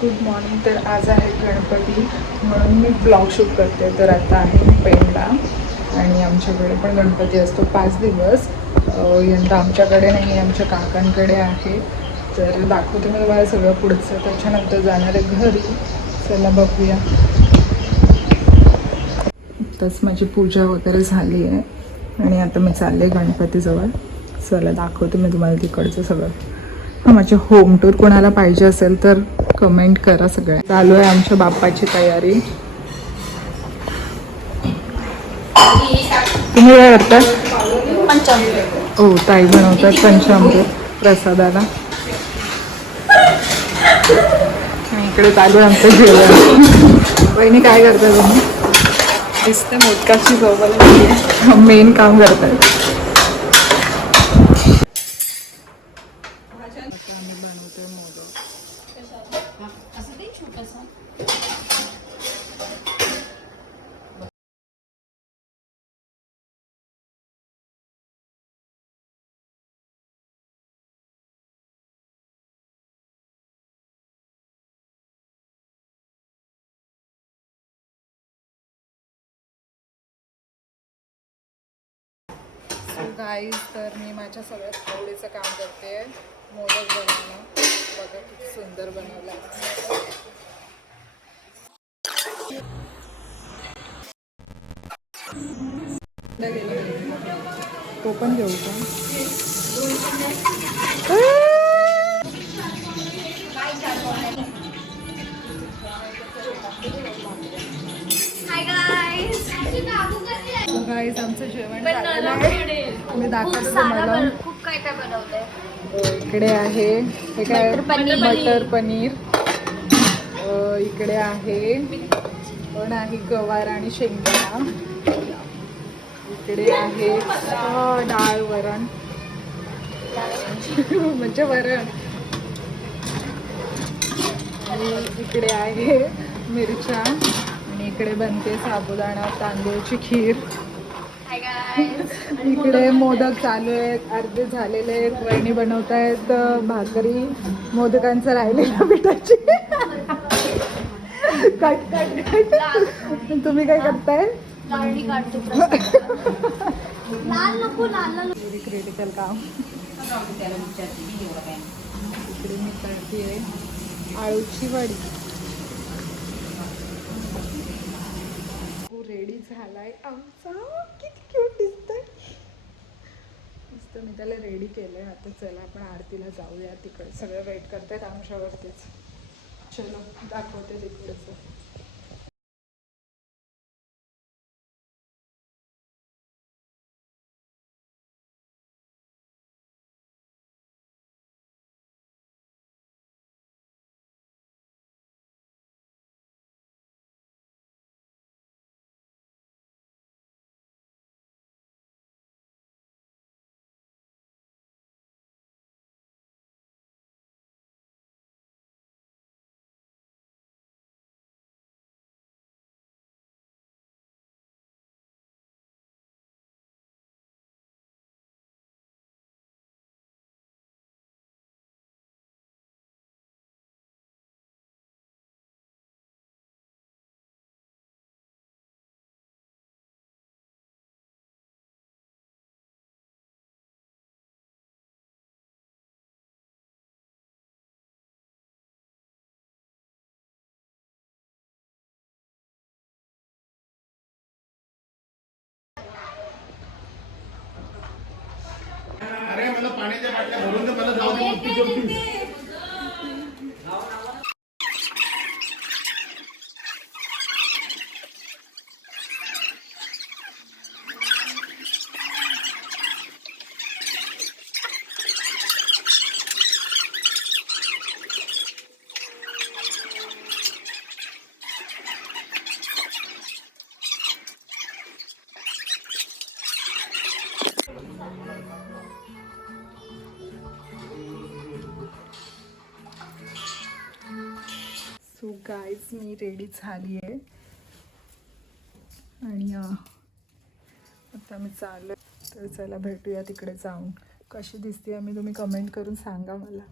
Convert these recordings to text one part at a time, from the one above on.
Good morning. तर आज आहे गणपती म्हणून मी ब्लॉग शूट करते. तर आता आहे मी पेनला आणि आमच्याकडे पण गणपती असतो 5 दिवस. यंदा आमच्याकडे नाही आहे, आमच्या काकांकडे आहे. तर दाखवते मी तुम्हाला सगळं पुढचं. त्याच्यानंतर जाणार आहे घरी. चला बघूया. आत्ताच माझी पूजा वगैरे झाली आहे आणि आता मी चालले गणपतीजवळ. चला दाखवते मी तुम्हाला तिकडचं सगळं. हां, माझी होम टूर कोणाला पाहिजे असेल तर कमेंट करा. सगळ्या चालू आहे आमच्या बाप्पाची तयारी. तुम्ही काय करता? पंचामृत. हो, ताई बनवतात पंचामृत प्रसादाला. इकडे चालू आहे आमचं जेवण. बहिणी काय करता तुम्ही? दिसते मोदकाची चव मेन काम करतात. आम्ही बनवतोय मोदक. गाईज, तर मी माझ्या सगळ्यात आवडीचं काम करते, मोदक बनवणं. बघा किती सुंदर बनवलं. तो पण घेऊ का? गाईज, आमचं जेवण झालेलं आहे. मी दाखवतो तुम्हाला. खूप काय काय बनवलंय. इकडे आहे हे काय, मटर पनीर. इकडे आहे पण आहे गवार आणि शेंगदाणा. इकडे आहे डाळ वरण म्हणजे वरण. आणि इकडे आहे मिरच्या. आणि इकडे बनते साबुदाणा तांदूळची खीर. इकडे मोदक चालू आहेत, अर्धे झालेले आहेत. वहिनी बनवत आहेत भाकरी मोदकांचं राहिलेलं पिठाची. Cut cut cut. तुम्ही काय करताय? क्रिटिकल काम. इकडे मी करते आळूची वडी. रेडी झालाय आमचा. किती क्यूट दिसतंय. मस्त मी त्याला रेडी केलंय. आता चला आपण आरतीला जाऊया. तिकडे सगळं वेट करतात आमच्यावरतीच. चलो दाखवते तिकडचं. अरे मला पाण्याच्या बाटल्या भरून दे. मला जाऊ दे. सो गाईज, मी रेडी झाली आहे आणि आता मी चाललो. तर चला भेटूया तिकडे जाऊन. कशी दिसते आम्ही तुम्ही कमेंट करून सांगा मला.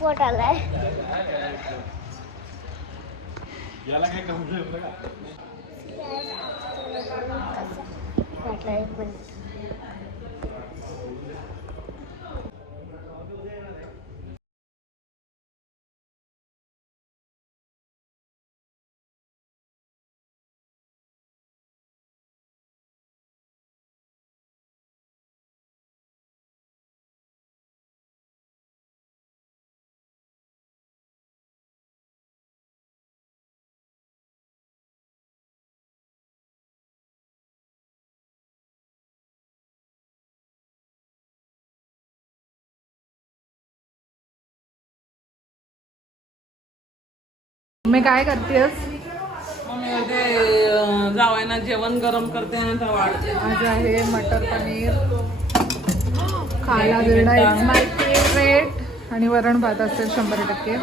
पोट आलाय. याला काय करू मी काय करतेस? जावायना जेवण गरम करते आणि आता वाढते. आज आहे मटर पनीर, खायला बिर्डा इज माय फेवरेट आणि वरण भात असेल 100%.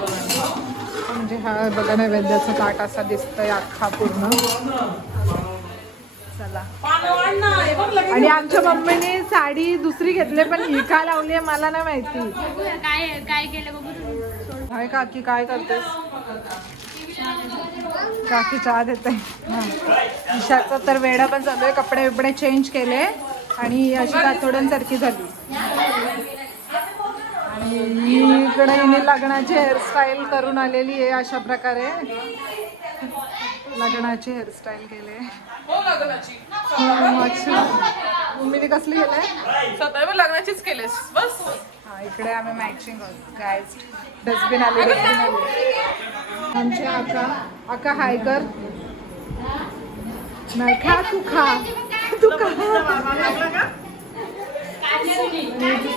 म्हणजे हा बघा नैवेद्याचं ताट असा दिसतंय अख्खा पूर्ण. चला. आणि आमच्या मम्मीने साडी दुसरी घेतली पण ही का लावली आहे मला नाही माहिती. काय काय केलं बघू. काय काकी काय करतेस? काकी चहा देते. ईशाचा तर वेडा पण चालू आहे. कपडे बिपडे चेंज केले आणि अशी कातोड्यांसारखी झाली. आणि इकडे हिने लग्नाची हेअरस्टाईल करून आलेली आहे. अशा प्रकारे लग्नाची हेअरस्टाईल केले. अच्छा मम्मीने कसली केलंय? सदैव लग्नाचीच केलेस बस. हा इकडे आम्ही मॅचिंग आहोत गाईज. डस्टबिन आले डस्टबिन आले. आमचे आका हाय कर. नाही खा तू खा तू खा.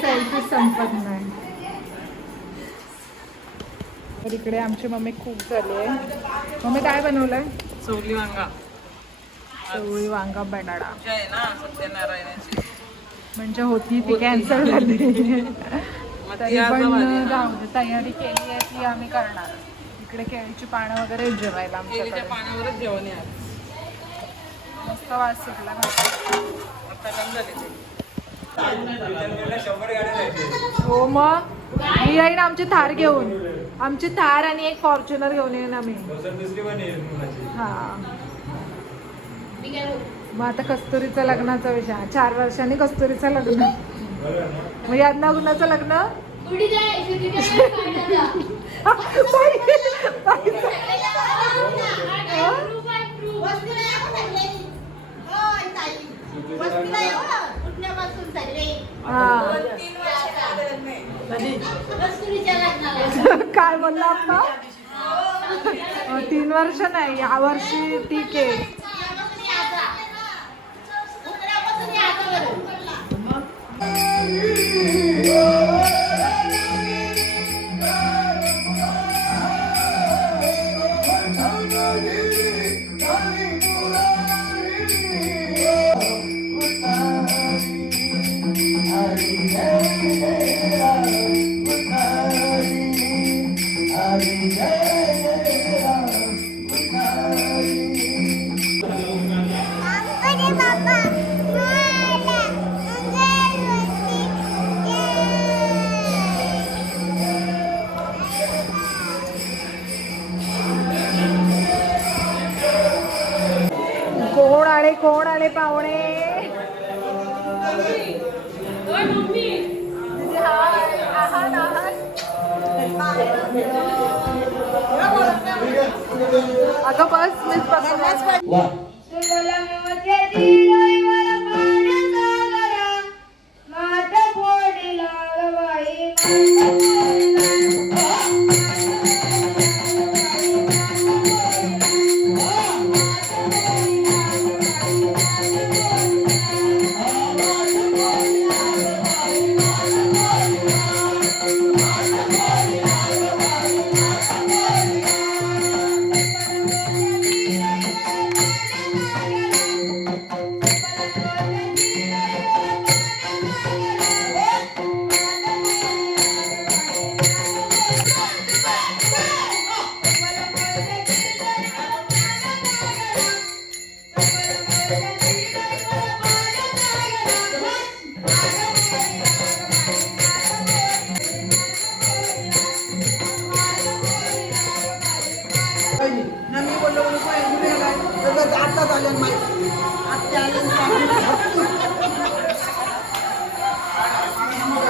सेल्फी संपत नाही. तर इकडे आमची मम्मी खूप झाली आहे. मम्मी काय बनवलंय? चवली वांगा. चवळी वांगा बटाटा. आहे ना सत्यनारायणाची. म्हणजे होती ती कॅन्सल झाली. मग तरी ती आज पण झाली. जाऊ दे तयारी केली आहे ती आम्ही करणार. इकडे केळीची पानं वगैरे जेवायला केळीच्या आमच्याकडे पाण्यावरच जेवण आहे. मस्त वास सुटला. आता गंज झाली ते. हो मग मी येईन आमची थार घेऊन. आमची थार आणि एक फॉर्च्युनर घेऊन येईन आम्ही. हा मग आता कस्तुरीचं लग्नाचा विषय. 4 वर्षांनी कस्तुरीचं लग्न. मग यादना कुणाचं लग्न? काय बोलला आता? 3 वर्ष नाही या वर्षी ठीक आहे. कोण आले पाहुणे? अगं बस मीच बस. आता झालं माहिती आत्या आले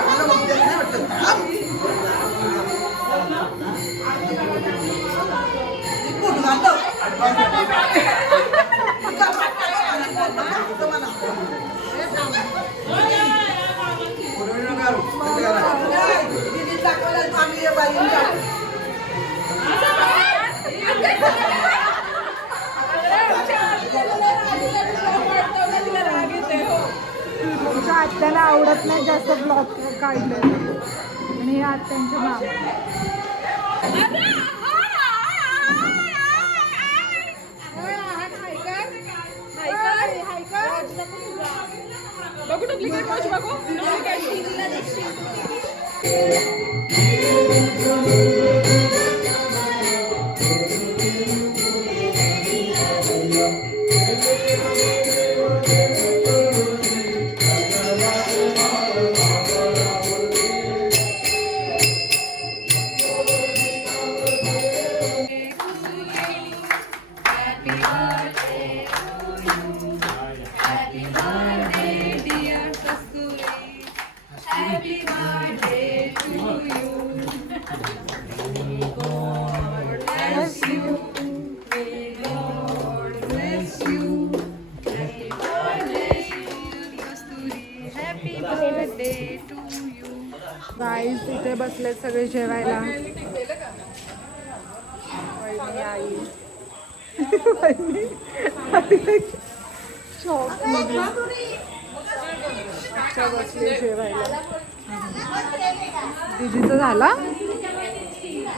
मला म्हणते नाही वाटत कुठं घालतो तुमच्या आत्याला आवडत नाही जास्त ब्लॉग काढले आणि हे आत्यांचे नाव बघू डुप्लिकेट वॉच बघू गाईज इथे बसले सगळे जेवायला शॉपमध्ये बसले जेवायला दीदीचं झाला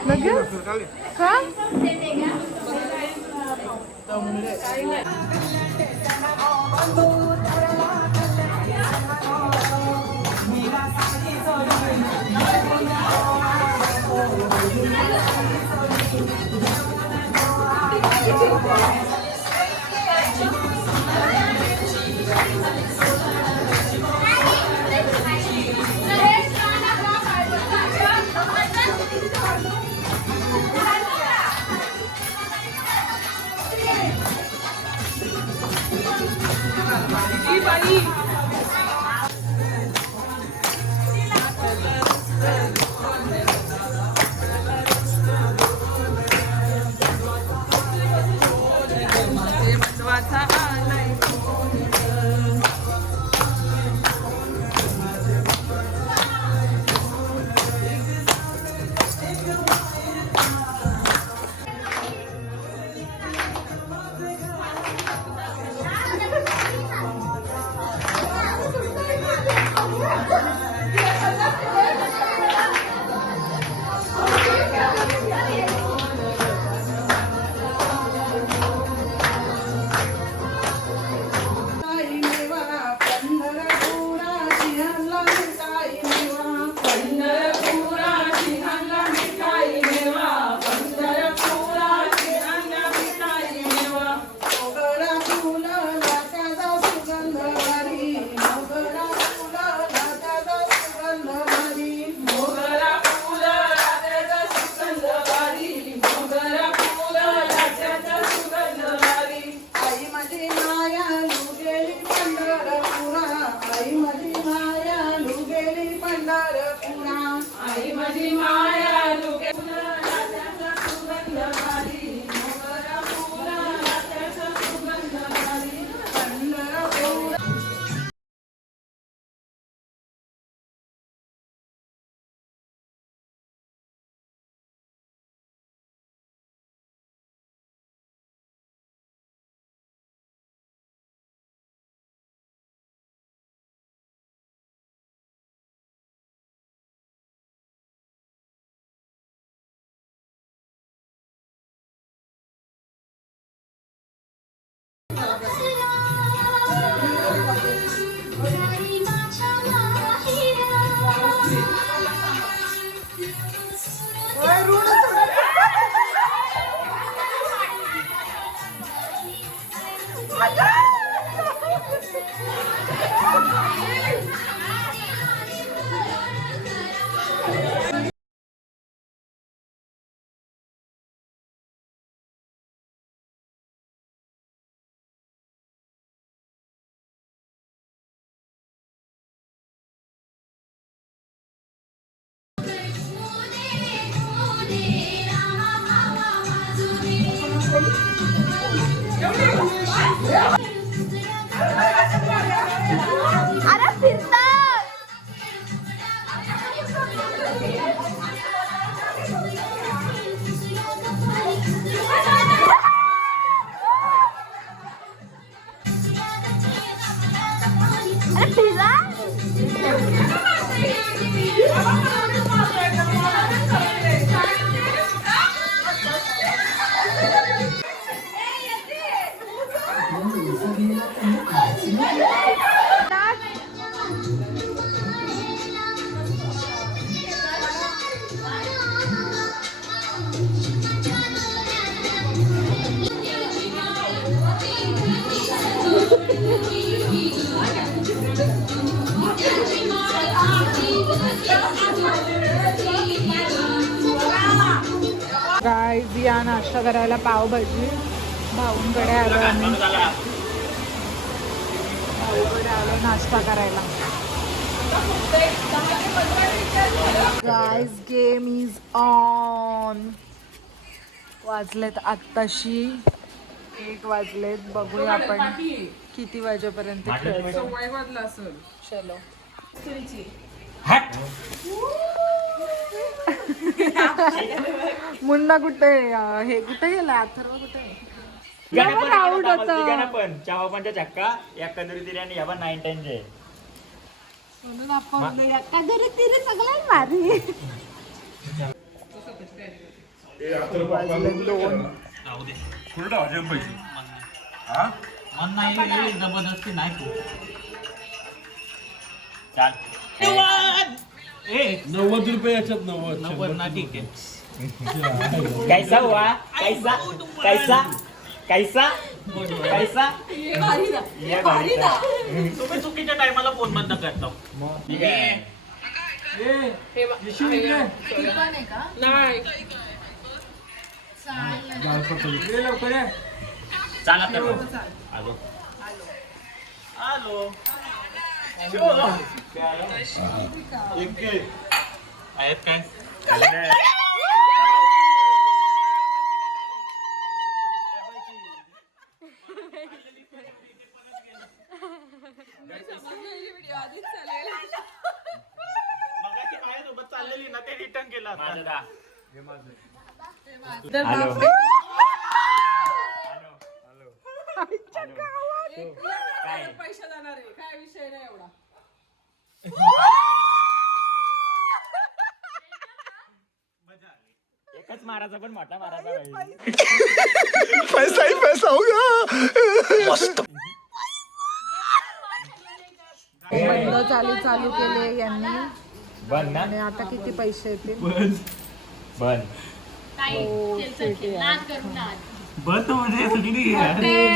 लगेच का अरे फिरता अरे फिरा गाईज या नाश्ता करायला पावभाजी भाऊंकडे आलो आम्ही भाऊकडे आलो नाश्ता करायला. Guys game is on. वाजलेत आत्ताशी 1 वाजलेत. बघूया आपण किती वाजेपर्यंत खेळतो. वय वाजलं असेल. चलो. मुन्ना कुठे हे कुठे गेला अथर्व कुठे आउट होता पण चावापांच्या चक्का या कंदुरी तिऱ्याने या 9-10 जे म्हणून आपण एका घरी तिने सगळ्यात भारी. वाजले 2. जबरदस्ती नाही चाल 90 रुपये याच्यात 90 ना ठीक आहे. कैसा हुआ कैसा कैसा कैसा कैसा ये भारी था. तुम्ही चुकीच्या टायमाला फोन बंद करतो. ठीक आहे नाही चला तर आलो आलो आहेत काय मगाशी माझ्यासोबत चाललेली ना ते रिटर्न केलं आता. पैसे जाणार आहे काय विषय नाही एवढा. एकच मारायचा पण मोठा मारायचा पैसा ही पैसा होगा. मस्त. बंद चालू केले यांनी. बंद ना आणि आता किती पैसे येतील. बंद काही नाद करून नाद. बंद म्हणजे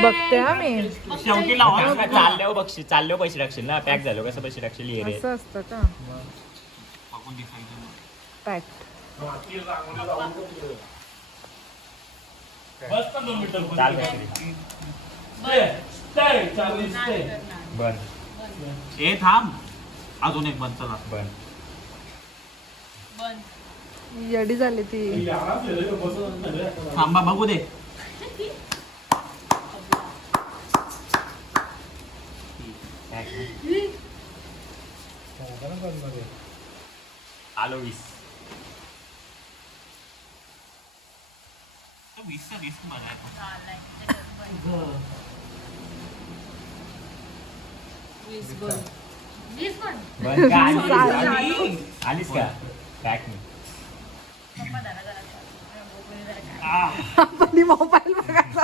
बघते हा मी. शेवटी लावा चालल्यावर बक्षीस चालल्यावर पैसे टाकशील ना. पॅक झालो कसं पैसे टाकशील ये रे. असं असतं का पॅक. चाल बंद ए थांब अजून एक बंद चला. बंद येडी झाली ती. थांबा बघू दे. आलो 20. 20चा 20 बघायचा. बंद का आलीस का पॅक मी आपण मोबाईल बघायचा.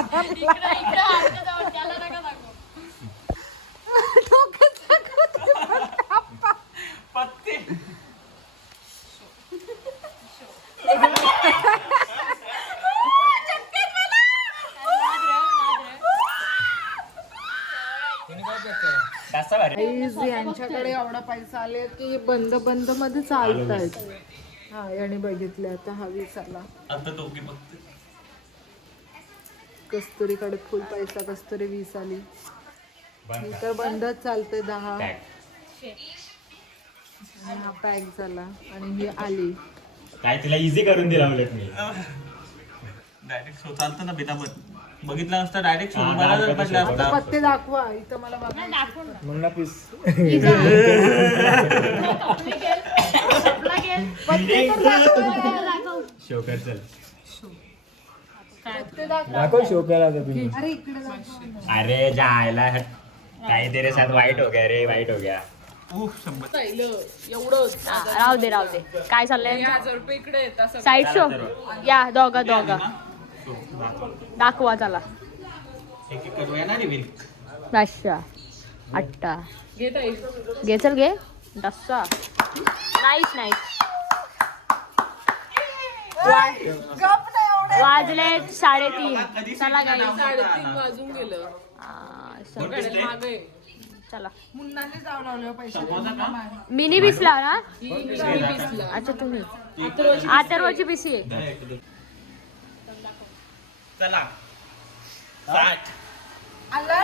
पत्ते यांच्याकडे एवढा पैसा आले की बंद बंद मध्ये चालतायत. हा याने बघितले आता हा 20 आला. आता दोघी बघते. कस्तुरीकडे फुल पैसा. कस्तुरी 20 आली. ही तर बंदच चालते 10. आणि हा पॅक झाला आणि ही आली. काय तिला इझी करून दिला उलट मी. डायरेक्ट शो चालतं ना बिना बंद. बघितलं असतं डायरेक्ट मला जर पडलं असतं. पत्ते दाखवा इथं मला बघा. म्हणला पीस पत्ते तर दाखव. शोकर चल पत्ते दाखव. दाखव शो केला होता तुम्ही. अरे इकडे दाखव. अरे जायला काही तेरे साथ वाईट हो गया रे वाईट हो गया. उफ, 100. पहिलं एवढं राहू दे राहू दे. काय चाललंय 1000 इकडे येत असं साईड शो या दोघा दाखवा चला. एक एक करूया ना रिव्हील. दशा अट्टा घेत आहे. घे चल घे दस्सा नाईस नाईस. वाजले 3:30. चला गाई 3:30 वाजून गेलं. सगळे मागे चला. मुन्नाने जाऊ लावले पैसे. मिनी बिसला ना. पिसलं. अच्छा तुम्ही आतरवरची पिसी आहे. चला 60.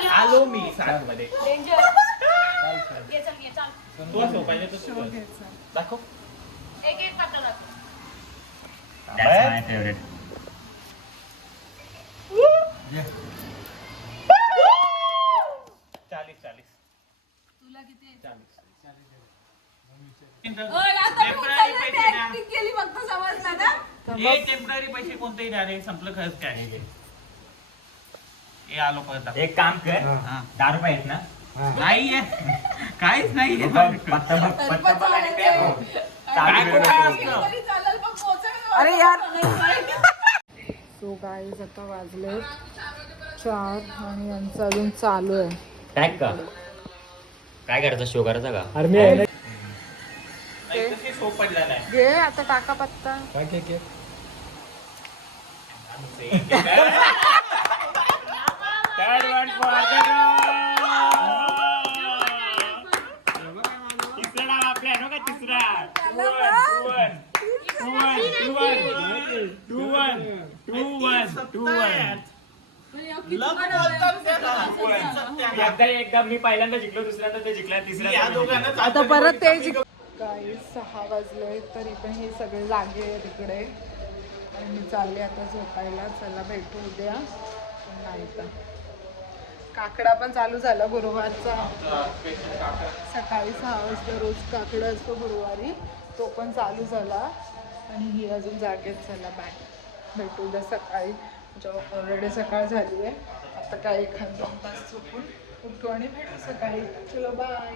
आलो मी 60 मध्ये. तू असं पाहिजे तसं कर. दाखव. That's my favorite. टेम्पररी पैसे कोणतेही द्या रे. संपलं खरंच काय हे. हे आलो परत. एक काम कर हा. 10 रुपये आहेत ना. नाहीये काहीच नाहीये. पत्ता बघ आणि पे हो. काय कुठं असतं? अरे यार. सो गाईज आता वाजले 4 आणि यांचं अजून चालू आहे. टॅग का काय करायचं शो करायचा का. अरे मी आहे ना. नाही तर ते सोप पडलेलं आहे. घे आता टाका पत्ता. काय केक आहे? Third one for the तिसरा डाव आपला आहे ना का तिसरा. 2-1. एकदा मी पहिल्यांदा जिंकलो दुसऱ्यांदा ते जिंकला या तिसऱ्या दोघांना आता परत ते गाईज 6 वाजले तरी पण हे सगळे जागे आहेत इकडे आणि मी चालले आता झोपायला. चला भेटू उद्या पुन्हा एकदा. काकडा पण चालू झाला गुरुवारचा. सकाळी 6 वाजता रोज काकडा असतो गुरुवारी. तो पण चालू झाला आणि ही अजून जागेत. चला बाय भेटू उद्या सकाळी. ऑलरेडी सकाळ झाली आहे. आता काय 1-2 तास चुकून उठू आणि भेटू सकाळी. चलो बाय.